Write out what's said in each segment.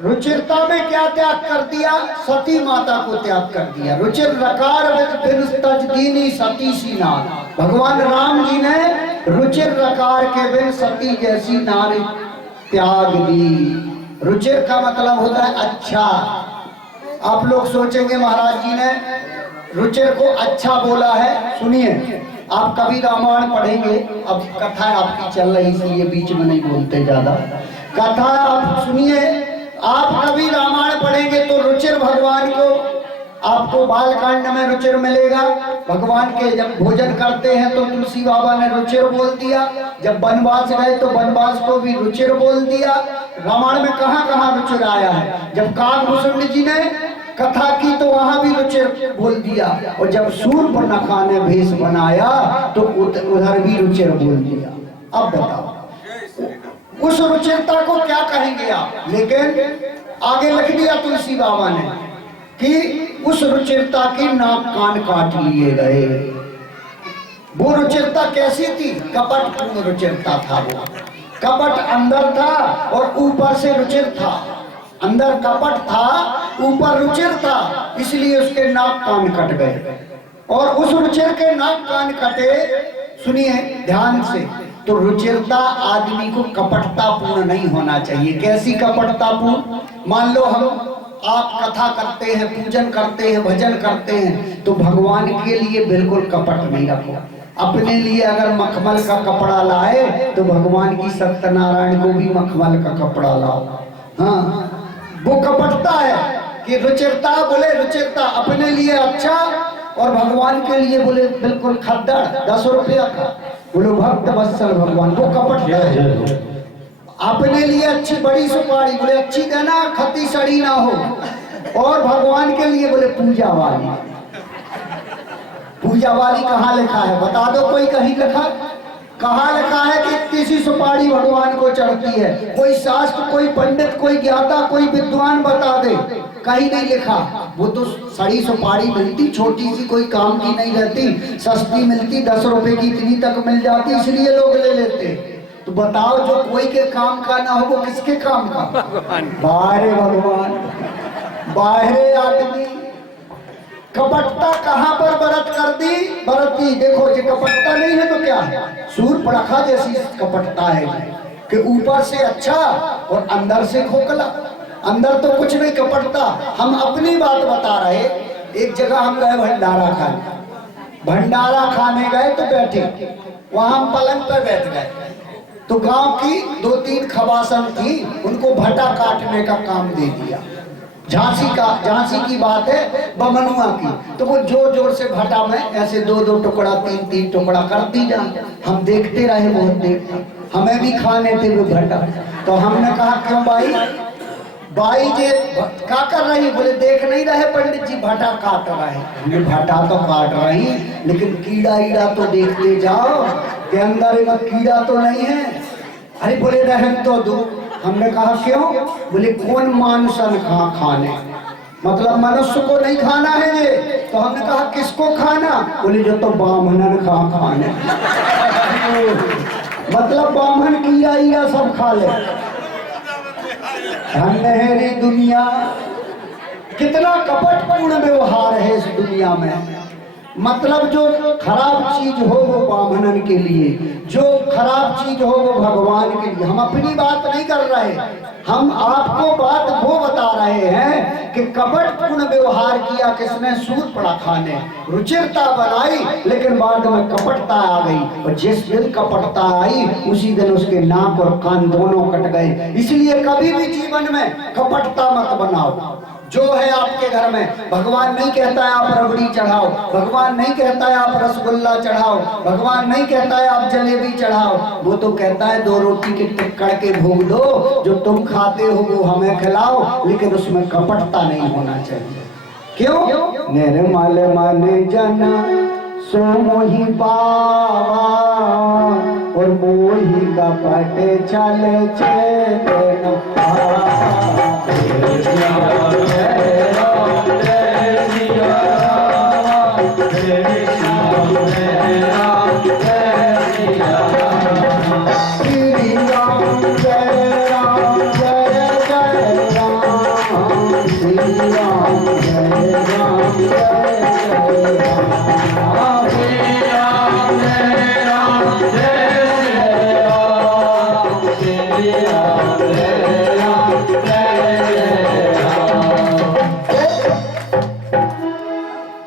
रुचिरता में क्या त्याग कर दिया? सती माता को त्याग कर दिया। रुचिर रकार तजदीनी सती सी नार। भगवान राम जी ने रुचिर रकार के बिन सती जैसी नारी त्याग दी। रुचिर का मतलब होता है अच्छा। आप लोग सोचेंगे महाराज जी ने रुचिर को अच्छा बोला है। सुनिए, आप कभी रामायण पढ़ेंगे, अब कथा आपकी चल रही इसलिए बीच में नहीं बोलते ज्यादा। कथा आप सुनिए, आप कभी रामायण पढ़ेंगे तो रुचिर भगवान को आपको बालकांड में रुचिर मिलेगा। भगवान के जब भोजन करते हैं तो तुलसी बाबा ने रुचिर बोल दिया। जब वनवास गए तो वनवास को भी रुचिर बोल दिया। रामायण में कहाँ कहाँ रुचिर आया है। जब काकभूषण जी ने कथा की तो वहां भी रुचिर बोल दिया, और जब शूर्पणखा ने भेष बनाया तो उधर भी रुचिर बोल दिया। अब बताओ उस रुचिरता को क्या कहेंगे आप? लेकिन आगे लिख दिया तुलसी बाबा ने कि उस रुचिरता की नाक कान काट लिए गए। वो रुचिरता कैसी थी? कपटपूर्ण रुचिरता था। वो कपट अंदर था और ऊपर से रुचिर था। अंदर कपट था, ऊपर रुचिर था, इसलिए उसके नाक कान कट गए। और उस रुचिर के नाक कान कटे, सुनिए ध्यान से, तो रुचिरता आदमी को कपटतापूर्ण नहीं होना चाहिए। कैसी कपटतापूर्ण? मान लो आप कथा करते हैं, पूजन करते हैं, भजन करते हैं, तो भगवान के लिए बिल्कुल कपट नहीं रखो। अपने लिए अगर मखमल का कपड़ा लाए तो भगवान की सत्यनारायण को भी मखमल का कपड़ा लाओ। हाँ, वो कपटता है कि रुचिरता, बोले रुचिरता अपने लिए अच्छा और भगवान के लिए बोले बिल्कुल खद्दड़ 10 रुपया का, बोलो भक्त वत्सल भगवान, वो कपटता है। अपने लिए अच्छी बड़ी सुपारी, बोले अच्छी देना, खती सड़ी ना हो, और भगवान के लिए बोले पूजा वाली। पूजा वाली कहाँ लिखा है? बता दो कोई कहीं लिखा? कहाँ लिखा है कि इतनी सी सुपारी भगवान को चढ़ती है? कोई शास्त्र, कोई पंडित, कोई ज्ञाता, कोई विद्वान बता दे। कहीं नहीं लिखा। वो तो सड़ी सुपारी मिलती, छोटी सी, कोई काम की नहीं रहती, सस्ती मिलती, 10 रुपए की इतनी तक मिल जाती, इसलिए लोग ले लेते। तो बताओ जो कोई के काम का ना हो वो किसके काम का? बाहरे भगवान, बाहरे आदमी। कपटता कहाँ पर बरत कर दी? बरती। देखो ये कपटता नहीं है तो क्या है? शूर्पणखा जैसी कपटता है कि ऊपर से अच्छा और अंदर से खोखला। अंदर तो कुछ नहीं कपटता। हम अपनी बात बता रहे। एक जगह हम गए भंडारा खाने। भंडारा खाने गए तो बैठे, वहां हम पलंग पर बैठ गए, तो गांव की 2-3 खवासन थी, उनको भटा काटने का काम दे दिया। झांसी की बात है, बमनुआ की। तो वो जोर जोर से भटा में ऐसे 2-2 टुकड़ा, 3-3 टुकड़ा करती जा। हम देखते रहे बहुत देर तक। हमें भी खाने थे वो भटा। तो हमने कहा क्यों बाई जी क्या कर रही? बोले देख नहीं रहे पंडित जी भटा काट रहे। हमने भटा तो काट रही, लेकिन कीड़ा ईड़ा तो देखते जाओ कि अंदर में कीड़ा तो नहीं है। अरे बोले रहन तो दो। हमने कहा क्यों? बोले कौन मानसन खाने, मतलब मनुष्य को नहीं खाना है ये। तो हमने कहा किसको खाना? बोले जो तो ब्राह्मणन खाने मतलब ब्राह्मण कीड़ा सब खा ले। धन्य दुनिया, कितना कपटपूर्ण व्यवहार है इस दुनिया में। मतलब जो खराब चीज हो वो ब्राह्मणन के लिए, जो खराब चीज हो वो भगवान के लिए। हम अपनी बात नहीं कर रहे, हम आपको बात वो बता रहे हैं कि कपटपूर्ण व्यवहार किया किसने? शूर्पणखा ने। रुचिरता बनाई लेकिन बाद में कपटता आ गई, और जिस दिन कपटता आई उसी दिन उसके नाक और कान दोनों कट गए। इसलिए कभी भी जीवन में कपटता मत बनाओ। जो है आपके घर में, भगवान नहीं कहता है आप रबड़ी चढ़ाओ, भगवान नहीं कहता है आप रसगुल्ला चढ़ाओ, भगवान नहीं कहता है आप जलेबी चढ़ाओ। वो तो कहता है 2 रोटी के टिक्कड़ के भोग दो, जो तुम खाते हो वो हमें खिलाओ, लेकिन उसमें कपटता नहीं होना चाहिए। क्यों? निर्मल मन जना सो मोहि पावा, और मोहि कपट चले चेतन राम जय राम जय जय राम श्री राम जय राम जय जय राम श्री राम जय राम जय जय राम।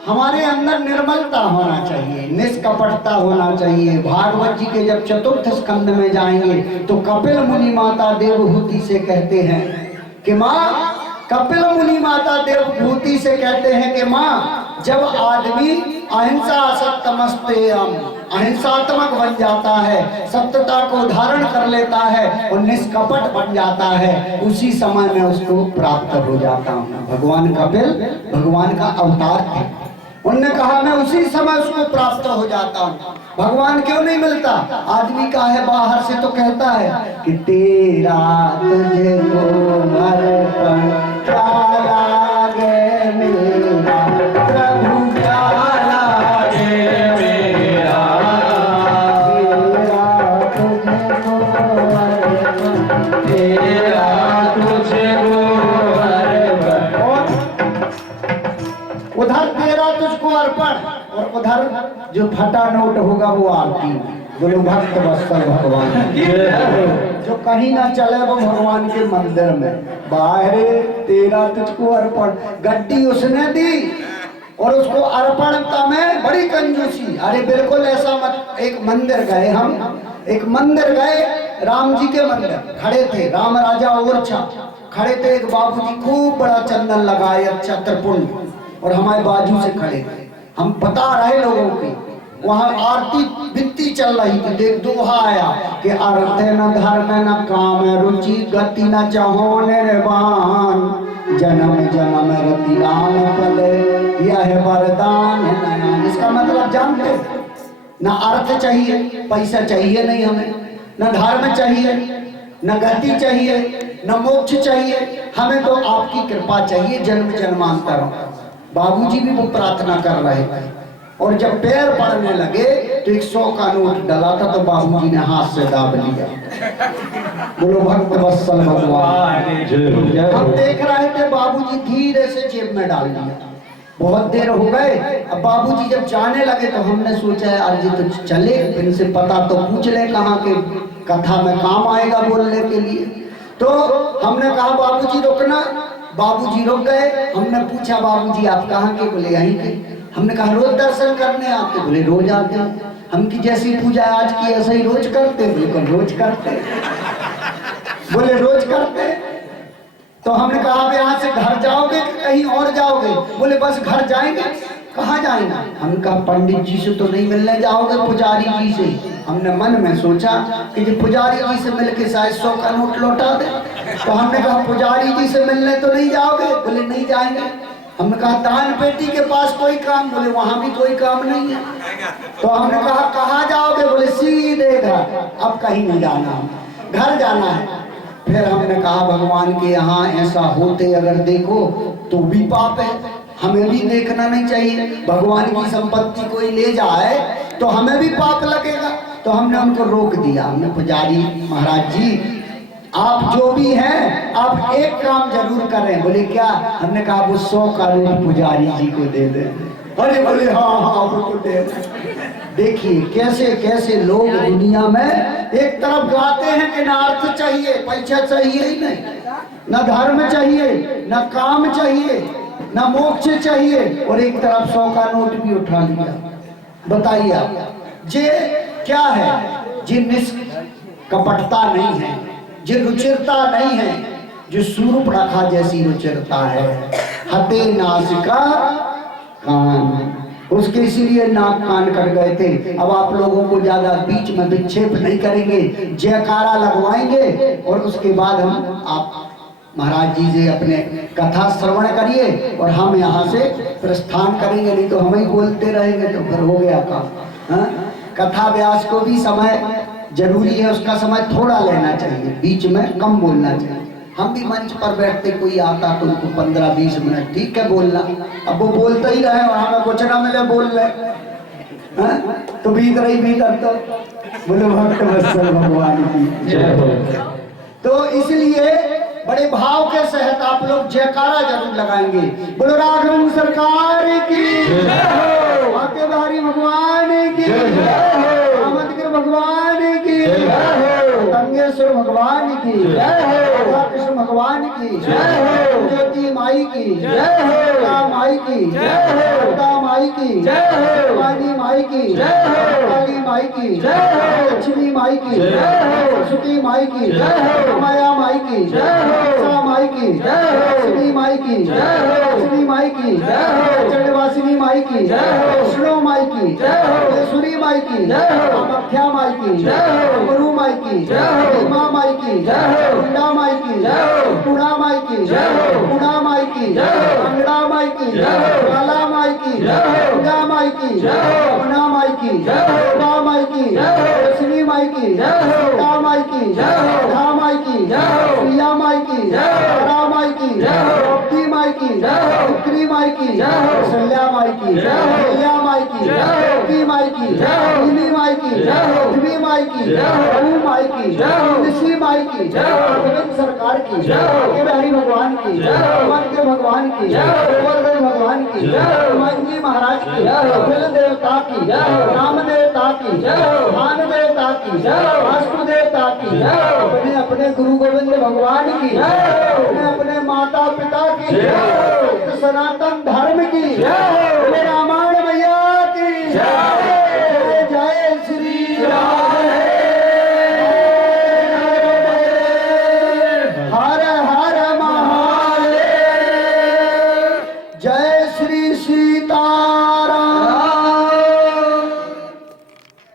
हमारे अंदर निर्मलता होना चाहिए, निष्कपटता होना चाहिए। भागवत जी के जब चतुर्थ स्कंद में जाएंगे तो कपिल मुनि माता देवहूति से कहते हैं कि माँ, कपिल मुनि माता देवभूति से कहते हैं कि माँ, जब आदमी अहिंसा सत्यमस्तेयम अहिंसात्मक बन जाता है, सत्यता को धारण कर लेता है और निष्कपट बन जाता है, उसी समय में उसको प्राप्त हो जाता हूँ। भगवान कपिल भगवान का अवतार है। उनने कहा मैं उसी समय उसको प्राप्त हो जाता हूँ। भगवान क्यों नहीं मिलता? आदमी का है बाहर से तो कहता है कि तेरा तुझको अर्पण क्या लागे मेरा प्रभु, क्या लागे मेरा, तेरा तुझको अर्पण, उधर तेरा तुझको अर्पण और उधर जो फटा नोट होगा वो आरती। बोलो भक्त वत्सल भगवान, जो कहीं ना चले वो भगवान के मंदिर में। बाहरे तेरा तुझको अर्पण, गड्डी उसने दी और उसको अर्पणता में बड़ी कंजूसी। अरे बिल्कुल ऐसा मत। एक मंदिर गए हम, एक मंदिर गए, राम जी के मंदिर खड़े थे, राम राजा ओरछा खड़े थे। एक बाबूजी खूब बड़ा चंदन लगाए, अच्छा त्रिपुंड, और हमारे बाजू से खड़े थे। हम बता रहे लोगों की, वहां आरती बित्ती चल रही थी। देख दोहा आया कि अर्थ न धर्म न काम रुचि गति न चाहो निर्वाण, जन्म जन्म रति राम पले यह वरदान नयन। इसका मतलब जानते, न अर्थ चाहिए, पैसा चाहिए नहीं हमें, न धर्म चाहिए, न गति चाहिए, न मोक्ष चाहिए, हमें तो आपकी कृपा चाहिए जन्म जन्मांतर। बाबूजी भी वो प्रार्थना कर रहे थे और जब पैर पड़ने लगे तो 100 का नोट डला था तो बाबूजी ने हाथ से दाब लिया। बोलो भक्त वत्सल भगवान। हम देख रहे थे, बाबूजी धीरे से जेब में डाल दिया। बहुत देर हो गए, अब बाबूजी जब जाने लगे तो हमने सोचा यार जी तो चले, इनसे पता तो पूछ ले कहाँ के कथा में काम आएगा बोलने के लिए। तो हमने कहा बाबूजी रुकना। बाबूजी रुक गए। हमने पूछा बाबूजी आप कहाँ के? बोले यहीं के। हमने कहा रोज दर्शन करने आते? बोले रोज आते हैं। हम की जैसी पूजा आज की ऐसे ही रोज करते? बिल्कुल रोज करते। बोले रोज करते। तो हमने कहा आप यहाँ से घर जाओगे कि कहीं और जाओगे? बोले बस घर जाएंगे। कहाँ जाएंगे? हमने कहा पंडित जी से तो नहीं मिलने जाओगे, पुजारी जी से। हमने मन में सोचा कि जो पुजारी जी से मिलके शायद 100 का नोट लौटा दे। तो हमने कहा पुजारी जी से मिलने तो नहीं जाओगे? बोले नहीं जाएंगे। हमने कहा दान पेटी के पास कोई काम? बोले वहां भी कोई काम नहीं है। तो हमने कहा कहाँ जाओगे? बोले सीधे घर। अब कहीं नहीं जाना, घर जाना है। फिर हमने कहा भगवान के यहाँ ऐसा होते अगर देखो तो भी पाप है, हमें भी देखना नहीं चाहिए। भगवान की संपत्ति कोई ले जाए तो हमें भी पाप लगेगा। तो हमने उनको रोक दिया। हमने पुजारी महाराज जी आप जो भी हैं आप एक काम जरूर करें। बोले क्या? हमने कहा वो 100 का नोट पुजारी जी को दे दें। अरे बोले हाँ हाँ वो दे दें। देखिए कैसे कैसे लोग दुनिया में एक तरफ गाते हैं कि ना अर्थ चाहिए, पैसा चाहिए ही नहीं, न धर्म चाहिए, न काम चाहिए, न मोक्ष चाहिए, और एक तरफ 100 का नोट भी उठा लिया। बताइए आप ये क्या है? ये निष्कपटता नहीं है, ये रुचिरता नहीं है, जो सूर्पणखा जैसी रुचिरता है। हते नासिका कान, उसके इसीलिए नाक कान कट गए थे। अब आप लोगों को ज्यादा बीच में विक्षेप नहीं करेंगे, जयकारा लगवाएंगे और उसके बाद हम आप महाराज जी से अपने कथा श्रवण करिए और हम यहाँ से प्रस्थान करेंगे। नहीं तो हम ही बोलते रहेंगे तो फिर हो गया काम। कथा व्यास को भी समय जरूरी है, उसका समय थोड़ा लेना चाहिए, बीच में कम बोलना चाहिए। हम भी मंच पर बैठते कोई आता तो उनको 15-20 मिनट ठीक है बोलना, अब वो बोलते ही रहे और हमें कुछ ना मिले बोल रहे तो भीतर ही भीतर तो बोलो भक्त वत्सल भगवान की जय हो। तो इसलिए बड़े भाव के सहित आप लोग जयकारा जरूर लगाएंगे। बोलो राघव सरकार की, आके बिहारी भगवान की, रामचंद्र भगवान की, गंगेश्वर भगवान की, राधा कृष्ण भगवान की, ज्योति माई की, माई की, माई की, वाणी माई की, काली माई की, लक्ष्मी माई की, सरस्वती माई की, माया माई की, सा माई की, लक्ष्मी माई की, लक्ष्मी माई की, चंडवासिनी माई की, वैष्णो माई की, सुरी माई की, कामाख्या माई की, गुरु माई की, भीमा माई की, कुंडा माई की, पुणा माई की, पुणा माई की, अंगड़ा माई की, काला माई की, पूजा माई की, पुना माई की, बा माई की, लक्ष्मी माई की, सीता माई की, राधा माई की, प्रिया माई की, तारा माई की, द्रौपदी माई की, पुत्री माई की, कौशल्या माई की, कल्या माई की, द्रौपदी माई की, नीली माई की, पृथ्वी माई की, प्रभु माई की, ऋषि माई की, गोविंद सरकार की, हरि भगवान की, हनुमान के भगवान की, गोवर्धन भगवान की, हनुमान जी महाराज की, कुल देवता की, राम देवता की, भान देवता की, वास्तु देवता की, अपने अपने गुरु गोविंद भगवान की, अपने अपने माता पिता की, सनातन धर्म की